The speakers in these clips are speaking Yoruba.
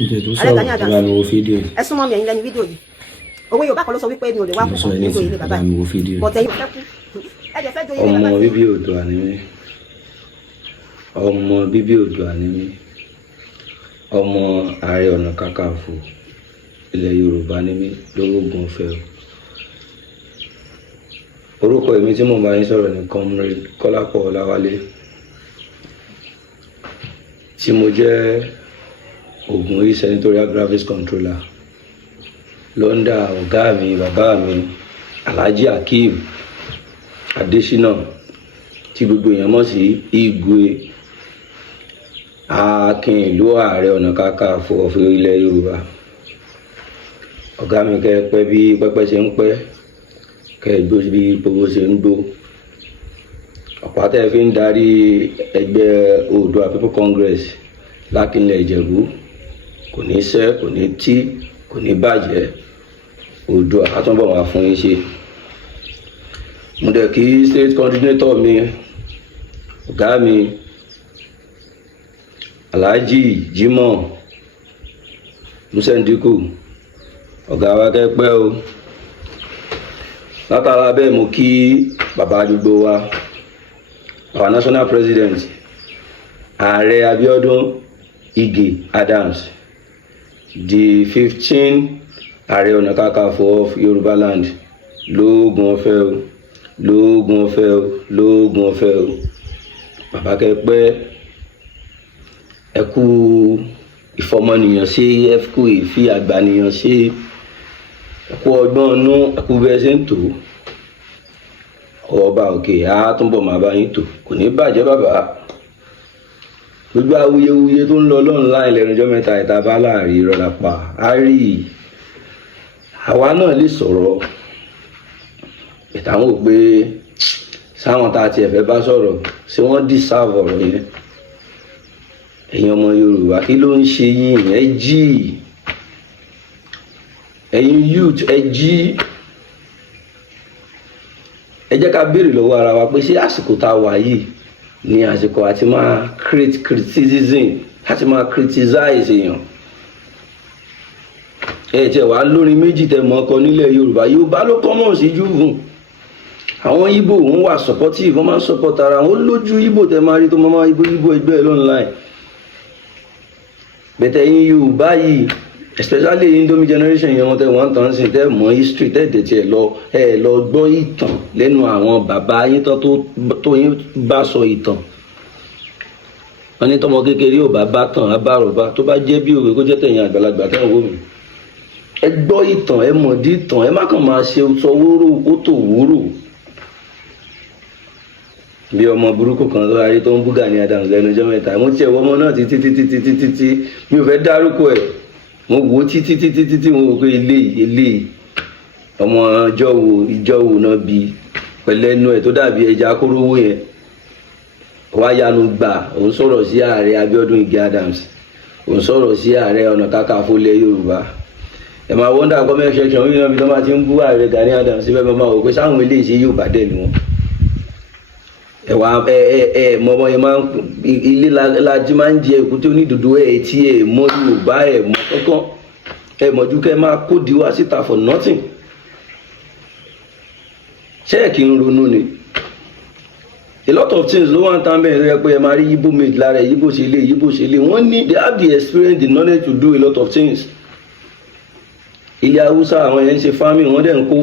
Ààrẹ Gani Adams ẹ súnmọ́ mi ẹ̀yin lẹ́ni fídíò yìí owó Yorùbá kan ló sọ wípé mi ò lè wá fún kan nítorí ilé bàbá yìí bọ̀tẹ̀ yìí fẹ́ kú ẹ̀jẹ̀ fẹ́ joyè ilé bàbá ọmọ bíbí Oòduà ni mí ọmọ bíbí Oòduà ni mí ọmọ Ààrẹ Ọ̀nà Kakanfò ilẹ̀ Yorùbá ni mí lórógùn ọ̀fẹ́ o orúkọ èmi tí mo bá yín sọ̀rọ̀ ní Comrade Kọ́lápọ̀ Ọláwálé tí mo jẹ́ Ògùn East Senatorial Graphics Controller lọ́ndà ọ̀gá mi bàbá mi Alhaji Akeem Adésínà tí gbogbo èèyàn mọ̀ sí Igwe Akin ìlú Ààrẹ Ọ̀nà Kakanfò ọ̀fẹ́ ilẹ̀ Yorùbá. Ọ̀gá mi kẹ́ ẹ pẹ́ bí pẹ́pẹ́ ṣe ń pẹ́ kẹ́ ẹ gbó bí gbogbo ṣe ń gbó. Ọ̀pá tẹ́ fi ń darí ẹgbẹ́ Oòduà People Congress lákínlẹ̀ Ìjẹ̀bú kò ní sẹ́ kò ní tí kò ní bàjẹ́ Oòduà àtúnbọ̀ máa fún yín ṣe. Mo dẹ̀ kí state coordinator mi ọ̀gá mi Alhaji Jimoh Musendiku ọ̀gá wa kẹ́pẹ́ o látara bẹ́ẹ̀ mo kí bàbá àdúgbò wa our national president Ààrẹ Abíọ́dún Ige Adams the 15th Ààrẹ Ọ̀nà Kakanfò of Yorùbá land lóògùn ọ̀fẹ́ o lóògùn ọ̀fẹ́ o lóògùn ọ̀fẹ́ o bàbá kẹ́pẹ́ ẹ kú ìfọmọnìyàn ṣe ẹ kú ìfi àgbànìyàn ṣe ẹ kú ọgbọ́n inú ẹ kú bẹ́ẹ̀ ṣe ń tò ọba òkè á túnbọ̀ máa bá yín tò kò ní bàjẹ́ bàbá gbogbo awuyewuye tó ń lọ lọ́run láì lẹ́nujọ́ mẹ́ta ìta bá láàrin ìrọ̀lá pa á rí àwa náà lè sọ̀rọ̀ ìtàwọn ò pé sáwọn tá a tiẹ̀ fẹ́ bá sọ̀rọ̀ ṣé wọ́n deserve ọ̀rọ̀ yẹn ẹ̀yin ọmọ Yorùbá kí ló ń ṣe yín ẹ jí ẹ̀yin youth ẹ jí ẹ jẹ́ ká béèrè lọ́wọ́ ara wa pé ṣé àsìkò tá a wà yìí ni àsìkò àti máa create criticism àti máa criticize èèyàn ẹ tiẹ̀ wá lórin méjì tẹ́ mọ̀ ọkọ nílẹ̀ Yorùbá Yorùbá ló common sí jù fún àwọn Ìgbò wọn wà supportive wọn máa ń support ara wọn lójú Ìgbò tẹ́ máa rí tó máa Ìgbò ẹgbẹ́ online bẹ̀tẹ̀ yín Yorùbá yìí especially Indomie generation yẹn wọn tẹ wọn tàn sí tẹ mọ̀ history tẹ dẹ̀tí ẹ lọ gbọ́ ìtàn lẹ́nu àwọn bàbá yín tó yín bá sọ ìtàn wọn ní tọmọ kékeré ò bá bá tàn á bá rọ̀bá tó bá jẹ́ bí òwe kó jẹ́ tẹ̀yìn àgbàlagbà tẹ̀ ń wò mí ẹ gbọ́ ìtàn ẹ mọ̀ dí ìtàn ẹ má kàn máa ṣe sọ wóró ó tò wúrò bí ọmọ burúkú kan tó rárí tó ń bú Gani Adams lẹ́nu ọjọ́ mẹ́ta mo tiẹ̀ wọ ọmọ náà títí mi ò fẹ́ dárúkọ ẹ̀ mo wò ó títí mo wò pé eléyìí ọmọ ìjọ wo náà bí pẹ̀lẹ́nu ẹ̀ tó dàbí ẹja kórówó yẹn wá yanu gbà òun sọ̀rọ̀ sí Ààrẹ Abíọ́dún Ige Adams òun sọ̀rọ̀ sí Ààrẹ Ọ̀nà Kakanfò ilẹ̀ Yorùbá ẹ̀ máa wọ́ndà comment section yìí náà bí tó máa ti ń bú Ààrẹ Gani Adams síbẹ̀ máa wò pé sáwọn eléyìí ṣe Yorùbá dẹ̀ ni wọn ẹwà mọmọ yẹn máa ń ilé lajì máa ń jẹ èkúté onídùúdú tí mọ Yorùbá mọ kankan mọ̀jú kẹ́ máa kódi wá síta for nothing ṣẹ́ẹ̀kì ń ronú ni a lot of things ló wà ń tán bẹ́ẹ̀ rẹ pé ẹ máa rí Igbo made lára Igbo ṣe lé wọ́n ní they have the experience the knowledge to do a lot of things ilẹ̀ Haúsá àwọn yẹn ń ṣe farming wọ́n dẹ̀ ń kó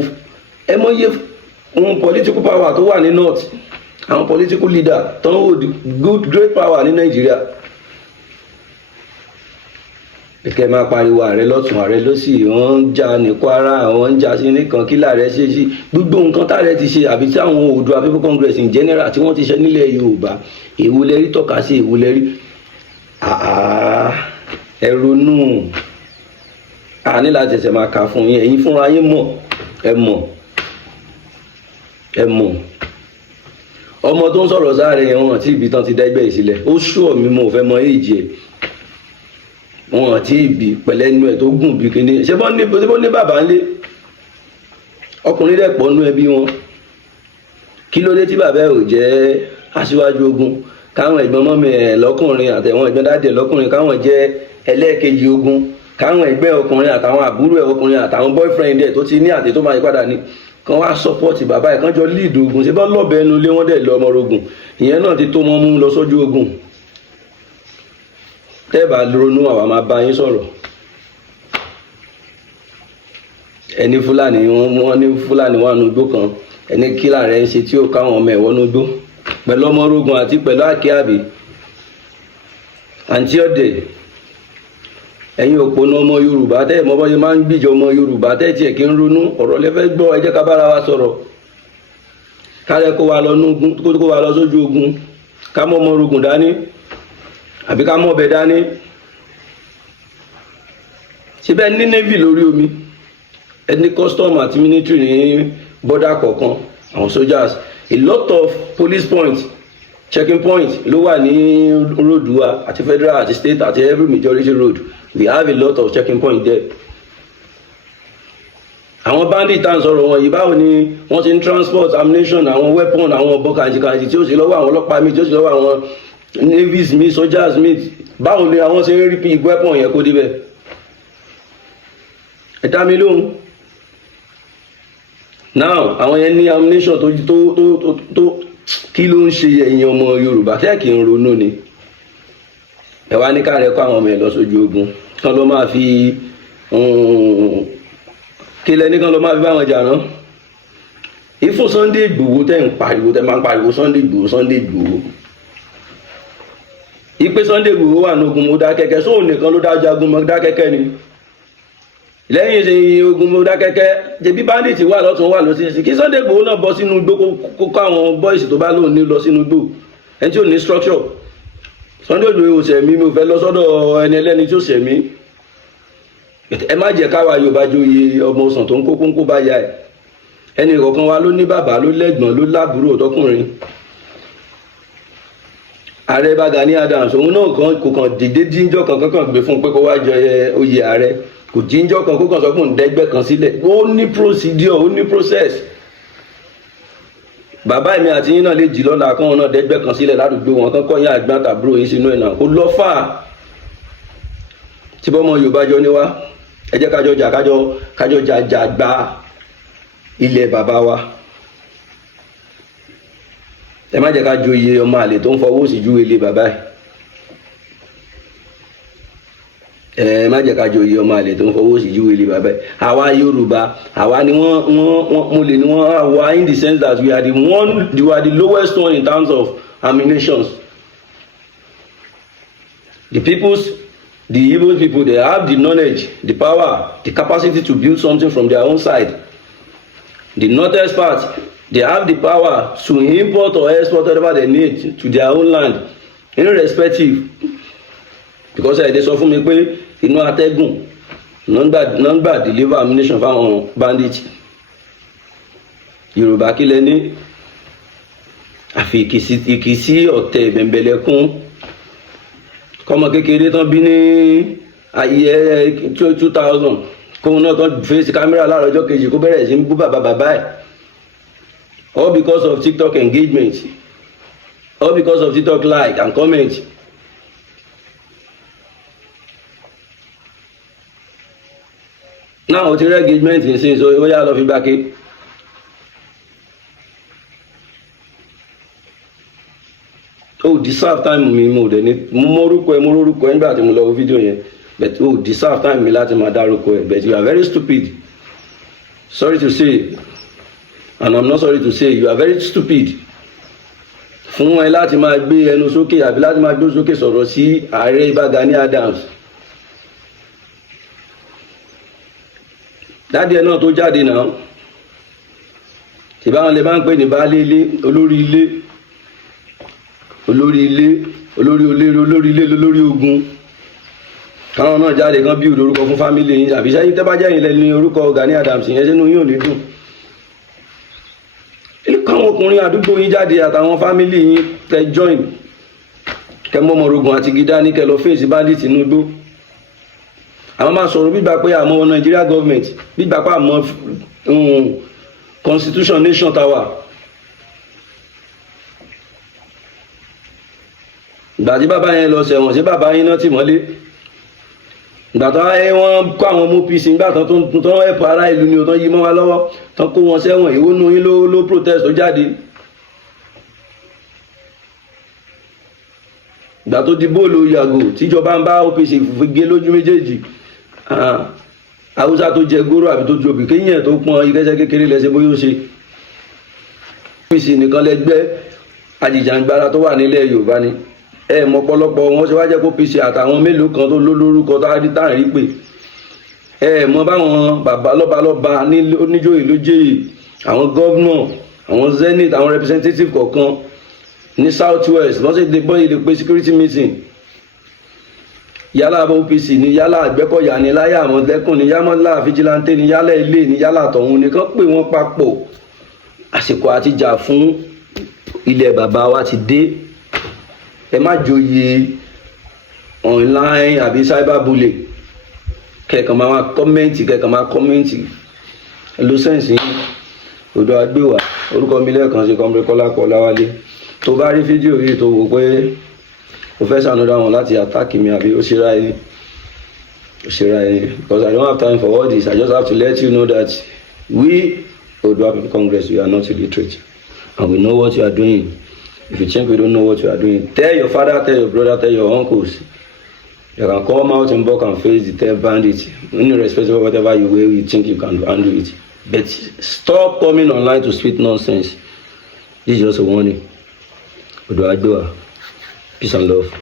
ẹ mọ̀ iye political power tó wà ní north àwọn political leader tó ń hold great power ní Nàìjíríà kẹ̀kẹ́ máa pariwo ààrẹ lọ́tún ààrẹ lọ́sì wọ́n ń jà ní Kwara wọ́n ń jà sí nìkan kí làárẹ̀ ṣe sí gbogbo nǹkan táàrẹ̀ ti ṣe àbí tí àwọn Oòduà People Congress in general tí wọ́n ti ṣe nílẹ̀ Yorùbá èwo lẹ́rí tọ́ka sí èwo lẹ́rí ẹ ronú ní láti ṣẹ̀ṣẹ̀ máa kà fún yín ẹ̀yin fúnra yín mọ̀ ẹ mọ̀ ọmọ tó ń sọ̀rọ̀ sáré yẹn wọn àti ibi tán ti dẹ́gbẹ́ ìsílẹ̀ ó ṣùọ̀ mi mo fẹ́ mọ èjì ẹ̀ wọn àti ibi pẹ̀lẹ́nu ẹ̀ tó gùn bí kíní ṣé bọ́ ní bàbá ńlé ọkùnrin dẹ̀ pọ̀ nú ẹbí wọn kí ló dé tí bàbá ẹ̀ ò jẹ́ aṣíwájú ogun káwọn ẹ̀gbọ́n mọ́mí ẹ̀ lọ́kùnrin àtẹ̀wọ̀n ẹ̀gbọ́n dáàdì ẹ̀ lọ́kùnrin káwọn jẹ́ ẹlẹ́ẹ̀kejì ogun, káwọn ẹgbẹ́ ọkùnrin àtàwọn àbúrò ẹ̀ ọkùnrin àtàwọn boyfriend ẹ̀ tó ti ní àti tó máa yí padà ní kan wá sọpọ́ọ̀tì bàbá ẹ̀ kan jọ lead ogun ṣe bá lọ́bẹ̀ ẹnu lé wọ́n dẹ̀ lọ ọmọ ogun ìyẹn náà ti tó mọ́ mú lọ sójú ogun. tẹ́ẹ̀bà ronú àwa máa bá yín sọ̀rọ̀. ẹni fúlàní wọ́n ní fúlàní wà nùgbó kan ẹni kílà rẹ̀ ń ṣe tí ó káwọn ọmọ ẹ̀wọ́ nùgbó pẹ̀lú ọmọ ogun àti pẹ̀lú àkíyàbí àǹtí ọ̀dẹ̀ ẹ̀yin òpónà ọmọ yorùbá tẹ́ mọ́ bọ́yẹ máa ń gbìjọ ọmọ yorùbá tẹ́ tiẹ̀ kí ń ronú ọ̀rọ̀ lẹ́fẹ́ gbọ́ ẹ jẹ́ ká bára wa sọ̀rọ̀ kárẹ́ kó wa lọ sójú ogun ká mọ́ ọmọ ogun dání àbí ká mọ́ ọbẹ̀ dání síbẹ̀ ní navy lórí omi ẹni custom àti military ní border kọ̀ọ̀kan àwọn soldiers a lot of police points checking point ló wà ní road wa àti federal àti state àti every majority road we have a lot of checking point there. àwọn bandit tá à ń sọ̀rọ̀ wọn yìí báwo ni wọ́n ti ń transport ammunition àwọn weapon àwọn ọ̀bọ kàǹjìkàǹjì tí ó sì lọ́wọ́ àwọn ọlọ́pàá mi tí ó sì lọ́wọ́ àwọn navies mi soldiers mi báwo ni àwọn ṣe ń rí pí weapon yẹn kó débẹ̀ ẹ dá mi lóhùn. now àwọn yẹn ní ammunition tó kí ló ń ṣe ẹ̀yin ọmọ yorùbá tẹ́ kí n ronú ni ẹ wá ní káàrẹ́ kó àwọn ọmọ ẹ̀ lọ sójú ogun kán ló máa fi kí lẹ́ni kán ló máa fi báwọn jà náà ìfún Sunday Igboho tẹ́ ń pariwo tẹ́ máa ń pariwo Sunday Igboho ìpè Sunday Igboho wà ní ogun Mọdákẹ́kẹ́ sóun nìkan ló dájú agun Mọdákẹ́kẹ́ ni lẹ́yìn ṣe ogun Mọdákẹ́kẹ́ jẹbi bandit wà lọ́tún wà lọ́sí kí Sunday Igboho náà bọ́ sínú igbó kó káwọn boys tó bá lóun ní lọ sínú igbó ẹni tí ò ní structure Sunday Igboho ò sẹ̀mí mi ò fẹ́ lọ sọ́dọ̀ ẹni ẹlẹ́ni tí ó sẹ̀mí ẹ má jẹ́ káwa Yorùbá joyè ọmọ ọsàn tó ń kó kóńkó bá ya ẹ̀ ẹni kọ̀ọ̀kan wa ló ní bàbá ló lẹ́gbọ̀n ló lábúrò tọkùnrin ààrẹ bá Gani Adams òun náà kò kàn dìde díjọ́ kankan gbé fún pé kó wá jẹ oyè ààrẹ kò jíjọ́ kan kó kàn sọ pé òun dẹ́gbẹ́ kan sílẹ̀ ó ní procedure ó ní process bàbá mi àti yín náà lè jì lọ́la kán wọn náà dẹ́gbẹ́ kan sílẹ̀ ládùúgbò wọn kán kọ́yìn àgbọn tàbúrò yín sínú ẹ̀ náà kó lọ́ fà á tí bọ́mọ Yorùbá jọ ní wá ẹ jẹ́ kájọ jà gba ilẹ̀ bàbá wa ẹ má jẹ́ ká joyè ọmọ àlè tó ń fọwọ́ sí ju ilé bàbá ẹ má jẹ́ ká joyè ọmọ àlè tó ń fọwọ́ sí ju ilé bàbá ẹ àwa Yorùbá àwa ni wọ́n àwa in the sense that we are the lowest one in terms of ammunitions. The Igbo people, they have the knowledge, the power, the capacity to build something from their own side. The northern part, they have the power to import or export whatever they need to their own land, irrespective. Because they sọ fún mi pé inú atẹ́gùn nọ́ngbà deliver ammunition fáwọn bandits. Yorùbá kí lẹ ní àfi ìkìsí ọ̀tẹ̀ bẹ̀m̀bẹ̀lẹ̀kún kọmọ kékeré tán bí ní ayé 2000 kóun náà tán fèsì kámẹ́rà láàárọ̀ ọjọ́ kejì kó bẹ̀rẹ̀ sí ń bú bàbá ẹ̀ all because of TikTok engagement, all because of TikTok like and comment. Now o ti rẹ́ engagement nsìn so ó yá lọ fi gbáké. Oh, deserve time mi mo dẹ̀ ní mo orúkọ ẹ nígbà tí mo lọ wo fídíò yẹn but oh, deserve time mi láti máa dárúkọ ẹ but you are very stupid, sorry to say, and I'm not sorry to say, you are very stupid fún ẹ láti máa gbé ẹnu sókè àbí láti máa gbé sókè sọ̀rọ̀ sí ààrẹ Ìbà Gani Adams. Dáàdì ẹ náà tó jáde náà ìbáwọn lè bá ń pè ní baálé ilé, olórí ogun káwọn náà jáde kan bí orúkọ fún fámílì yín àbí sẹ́yìn tẹ́ bá jẹ́ ìlẹ̀ ní orúkọ Gani Adams yẹn sínú yín ò ní dùn. Káwọn ọkùnrin àdúgbò yín jáde àtàwọn fámílì yín tẹ join kẹmọ́ ọmọrogùn àti gidá ní kẹlọ fèsì bandit inú igbó. Àwọn máa sọ̀rọ̀ bígbà pé àmọ́ Nigeria government bígbà pé àmọ́ constitution nation tower. ìgbà tí bàbá yẹn lọ sẹ̀wọ̀n ṣé bàbá yín náà tì mọ́lé ìgbà tó wọ́n kó àwọn OPC nígbà tó ẹ̀pọ̀ ará ìlú ni tó yí mọ́ wa lọ́wọ́ tó kó wọn sẹ́wọ̀n ìwónú yín ló protest tó jáde. ìgbà tó di bóòlù yàgò tíjọba ń bá OPC fi gé lójú méjèèjì haúsá tó jẹ góró àbí tó ju òbí kéyìn ẹ̀ tó pọn ìkẹ́sẹ́ kékeré lẹ́sẹ̀ bóyá ó ṣe. OPC nìkan lẹ́gbẹ́ ajìjàngbara tó wà nílẹ̀ Yorùbá ni ẹ mọ̀ ọ̀pọ̀lọpọ̀ wọn ṣe wá jẹ́ OPC àtàwọn mélòó kan tó lórúkọ tó rí tá à ń rí pé ẹ mọ̀ báwọn bàbá lọ́balọ́ba oníjòyè lójèyè àwọn gọ́vnọ̀ àwọn zenith àwọn representative kọ̀ọ̀kan ní south west wọ́n sì lè pé security meeting yálà OPC ní yálà Àgbẹ̀kọ̀yà ní láyà Àmọ̀tẹ́kùn ní yálà fìjìláńtẹ́ ní yálà ilé ní yálà tọ̀hún nìkan pé wọ́n papọ̀ àsìkò àti jà fún ilẹ̀ bàbá wa ti dé. Ẹ má joyè online àbí cyberbullying kẹ̀kàn máa kọ́mẹ́ǹtì ló sẹ́ǹsì Odò Agbéwà orúkọ mi lẹ́ẹ̀kan sí Comrade Kọ́lápọ̀ Ọláwálé. Tó bá rí fídíò yìí tó wò pé o fẹ́ ṣànúdá wọn láti attack mi àbí ó ṣera ẹni because I don't have time for all this. I just have to let you know that we Odua People Congress, we are not illiterate and we know what you are doing. If you think we don't know what you are doing, tell your father, tell your brother, tell your uncles. You can come out in bulk and face the tail bandits, irrespective of whatever you think you can handle it. But stop coming online to speak nonsense. This is just a warning. Odua Agbéwà, peace and love.